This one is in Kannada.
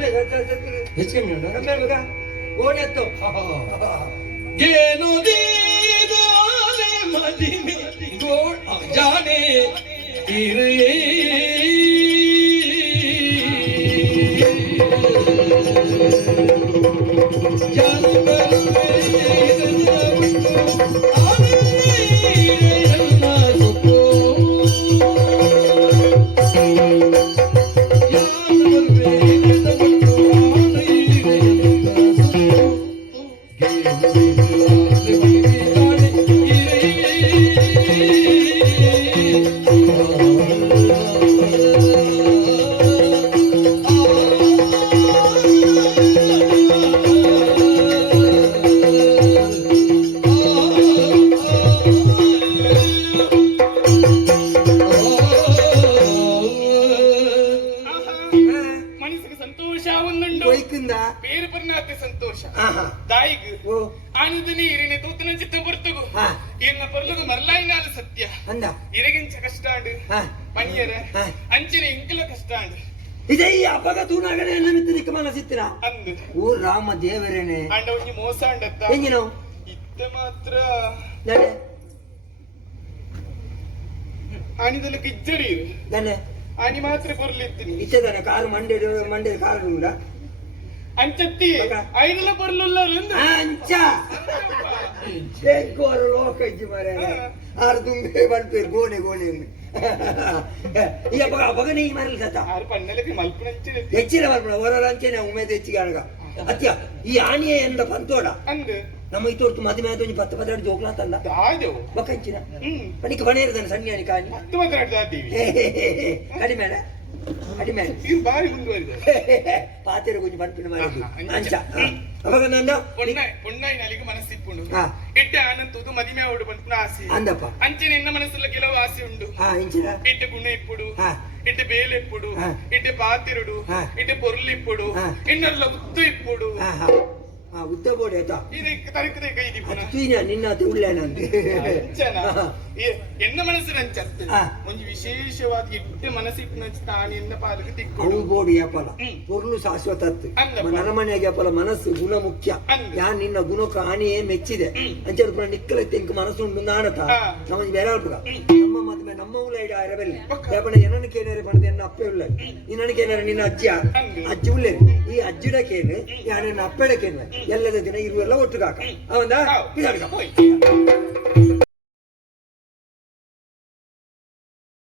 ಹೆಚ್ಚು ಕಮ್ಮಿ ಉಂಟು ಮಗ ಗೋಣಿ ಎತ್ತು ಏನು ದೀದಾನೆ ಮದಿಮೆ ಜಾನೆ ಇರೇ ಸಂತೋಷ ದಾಯಿಗು ಆನಂದನಿ ಇರಿನೆ ತೂತನ ಚಿತ್ತ ಬರ್ತಗು ಇರ್ನ ಬರ್ಲದು ಮರ್ಲಾಯಿನಾಲ ಸತ್ಯ ಇರಗಿಂಚ ಕಷ್ಟ ಆಂಡು ಪನಿಯರ ಅಂಚಿನ ಇಂಕಲ ಕಷ್ಟ ಆಂಡು ಇದೇ ಅಪಗ ತೂನಾಗನೆ ನಮಿತ್ತಿರಿಕ ಮನಸಿತ್ತಿರ ಅಂದು ಓ ರಾಮ ದೇವರೇನೆ ಅಂಡ ಒಂಜಿ ಮೋಸ ಅಂಡತ್ತ ಹೆಂಗಿನೋ ಇತ್ತ ಮಾತ್ರ ನಡೆ ಆನಿದಲ್ಲ ಕಿಜ್ಜಡಿ ನಡೆ ಆನಿ ಮಾತ್ರ ಬರ್ಲಿತ್ತೀನಿ ಇಚ್ಚದನ ಕಾರು ಮಂಡೆ ಕಾರು ಉಂಡ ಅಂಚತ್ತಿ ಐದಲ ಬರ್ಲಿಲ್ಲ ಅಂಚ ಬೇಕೋರ ಲೋಕ ಇಜ್ಜಿ ಮಾರೆ ಆರು ತುಂಬೆ ಬಂದ್ಪೇರು ಗೋಣೆ ಈ ಅಪಗನೆ ಈ ಮರಲ್ ಸತ್ತ ಆರು ಪಣ್ಣಲಕ್ಕೆ ಮಲ್ಪನಂಚೆ ಹೆಚ್ಚಿನ ಮಲ್ಪನ ಹೊರ ಅಂಚೆನೆ ಉಮೇದ್ ಹೆಚ್ಚಿಗೆ ಅಣಗ ಅತ್ಯ ಈ ಆನಿಯ ಎಂದ ಪಂತೋಡ ಅಂದು ನಮ್ಮ ಇತ್ತೋರ್ತು ಮದುವೆ ಆದ ಒಂಜಿ 10-12 ಜೋಗ್ಲಾತಲ್ಲ ದಾದೆವು ಬಕ್ಕಂಚಿನ ಪಣಿಕ ಬಣೇರದನ ಸಣ್ಣ ಕಾನಿ 10-12 ದಾದೀವಿ ಕಡಿಮೆ ಕಡಿಮೆ ಇದು ಬಾರಿ ಮುಂದುವರಿದ ಪಾತೆರ ಕೊಂಚ ಪಂಪಿನ ಮಾರಿದ್ದು ಅಂಚ ಅವಾಗ ನನ್ನ ಪೊಣ್ಣಾಯಿನ ಅಲ್ಲಿಗೆ ಮನಸ್ಸಿಪ್ಪುಂಡು ಇಟ್ಟ ಆನಂತದು ಮದಿಮೆ ಅವಡು ಪಂಪಿನ ಆಸೆ ಅಂದಪ್ಪ ಅಂಚಿನ ಎನ್ನ ಮನಸ್ಸಲ್ಲ ಕೆಲವು ಆಸೆ ಉಂಡು ಇಂಚಿನ ಇಟ್ಟು ಗುಣ ಇಪ್ಪುಡು ಇಟ್ಟು ಬೇಲೆ ಇಪ್ಪುಡು ಇಟ್ಟು ಪಾತಿರುಡು ಇಟ್ಟು ಪೊರ್ಲು ಇಪ್ಪುಡು ಇನ್ನೆಲ್ಲ ಉದ್ದು ಇಪ್ಪುಡು ಉದ್ದ ಬೋಡಿ ಆಯ್ತಾ ತರಕದೆ ಕೈ ದಿಪ್ಪುನ ನಿನ್ನ ಉಳ್ಳೇನಂತೆ ಎನ್ನ ಮನಸ್ಸಿನ ಅಂಚತ್ತೆ ಒಂದು ವಿಶೇಷವಾದ ಇಟ್ಟು ಮನಸ್ಸಿನ ತಾನು ಎನ್ನ ಪಾಲಕ್ಕೆ ತಿಕ್ಕೊಂಡು ಬೋಡಿ ಯಾಪಲ ಪೊರ್ಲು ಶಾಶ್ವತತ್ತು ನರಮನೆಯಾಗಿ ಯಾಪಲ ಮನಸ್ಸು ಗುಣ ಮುಖ್ಯ ಯಾನ್ ನಿನ್ನ ಗುಣಕ ಆಣಿಯೇ ಮೆಚ್ಚಿದೆ ಅಂಚೆ ನಿಕ್ಕಲ ತೆಂಕ ಮನಸ್ಸು ಉಂಟು ನಾಣತ ನಮ್ಮ ಬೇರಾಳ್ಪುಗ ನಮ್ಮ ಮದುವೆ ನಮ್ಮ ಉಳ್ಳ ಇಡ ಇರಬಲ್ಲ ಯಾಪನ ಏನನ್ನು ಕೇನಾರೆ ಪಡೆದ ಎನ್ನ ಅಪ್ಪೆ ಉಳ್ಳ ಇನ್ನೇನಾರೆ ನಿನ್ನ ಅಜ್ಜಿ ಉಳ್ಳೆ ಈ ಅಜ್ಜಿಡಕೇನು ಯಾನ ಅಪ್ಪೆಡಕೇನು ಎಲ್ಲದ ದಿನ ಇರುವೆಲ್ಲ ಒಟ್ಟುಗಾಕ ಅವಂದ